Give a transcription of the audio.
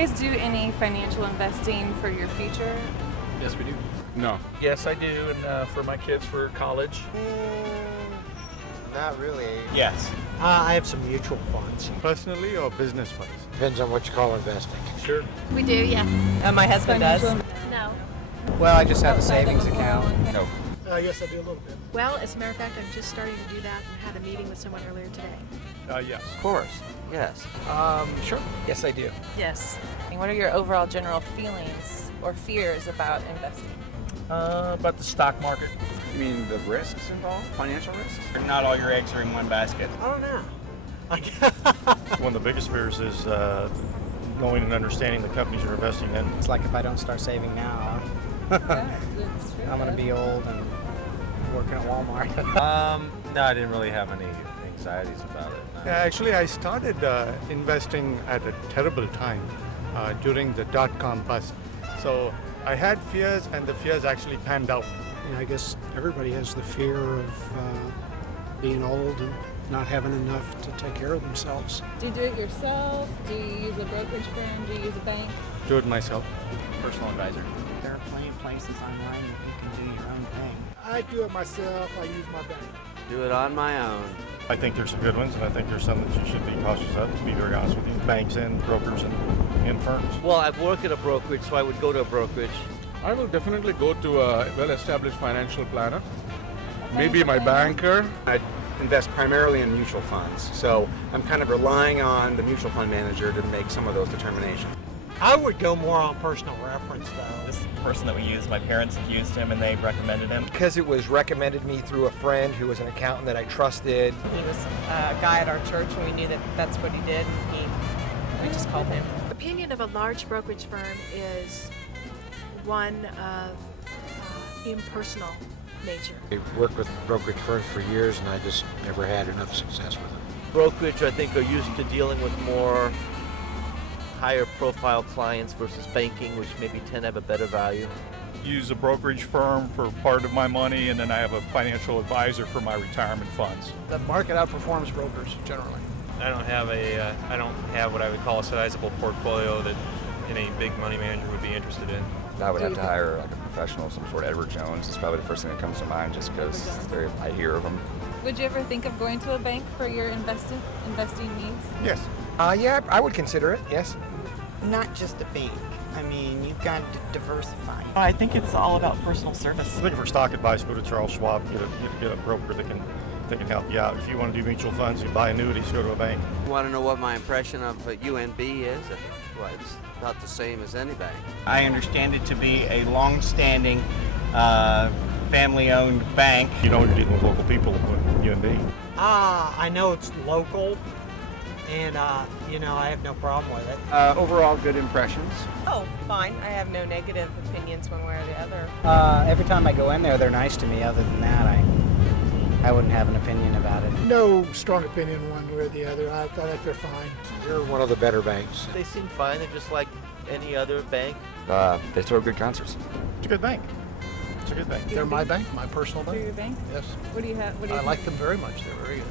guys do any financial investing for your future? Yes, we do. No. Yes, I do, and for my kids for college. Not really. Yes. I have some mutual funds. Personally or business-wise? Depends on what you call investing. Sure. We do, yes. My husband does. No. Well, I just have a savings account. No. Yes, I do a little bit. Well, as a matter of fact, I'm just starting to do that and had a meeting with someone earlier today. Yes. Of course. Yes. Sure. Yes, I do. Yes. And what are your overall general feelings or fears about investing? About the stock market. You mean the risks involved? Financial risks? Not all your eggs are in one basket. I don't know. One of the biggest fears is knowing and understanding the companies you're investing in. It's like if I don't start saving now, I'm going to be old and working at Walmart. No, I didn't really have any anxieties about it. No. Yeah, actually, I started investing at a terrible time during the dot-com bust. So I had fears, and the fears actually panned out. I guess everybody has the fear of being old and not having enough to take care of themselves. Do you do it yourself? Do you use a brokerage firm? Do you use a bank? Do it myself. Personal advisor. There are plenty of places online that you can do your own thing. I do it myself. I use my bank. Do it on my own. I think there's some good ones, and I think there's some that you should be cautious of, to be very honest with you. Banks and brokers and firms. Well, I work at a brokerage, so I would go to a brokerage. I will definitely go to a well-established financial planner, maybe my banker. I invest primarily in mutual funds, so I'm kind of relying on the mutual fund manager to make some of those determinations. I would go more on personal reference, though. This person that we use, my parents have used him and they recommended him. Because it was recommended me through a friend who was an accountant that I trusted. He was a guy at our church, and we knew that that's what he did. We just called him. Opinion of a large brokerage firm is one of impersonal nature. I worked with brokerage firms for years, and I just never had enough success with them. Brokerage, I think, are used to dealing with more higher profile clients versus banking, which maybe tend to have a better value. Use a brokerage firm for part of my money, and then I have a financial advisor for my retirement funds. The market outperforms brokers generally. I don't have what I would call a sizable portfolio that any big money manager would be interested in. I would have to hire like a professional of some sort. Edward Jones is probably the first thing that comes to mind, just because I hear of them. Would you ever think of going to a bank for your investing needs? Yes. Yeah, I would consider it, yes. Not just a bank. I mean, you've got to diversify. I think it's all about personal service. Looking for stock advice, go to Charles Schwab. Get a broker that can help you out. If you want to do mutual funds, you buy annuities, go to a bank. You want to know what my impression of UMB is? Well, it's about the same as any bank. I understand it to be a long-standing, family-owned bank. You know you're dealing with local people with UMB. I know it's local, and I have no problem with it. Overall, good impressions. Oh, fine. I have no negative opinions one way or the other. Every time I go in there, they're nice to me. Other than that, I wouldn't have an opinion about it. No strong opinion one way or the other. I think they're fine. You're one of the better banks. They seem fine. They're just like any other bank. They throw good concerts. It's a good bank. It's a good bank. They're my bank, my personal For bank. your bank? Yes. What do you have? I like them very much. They're very good.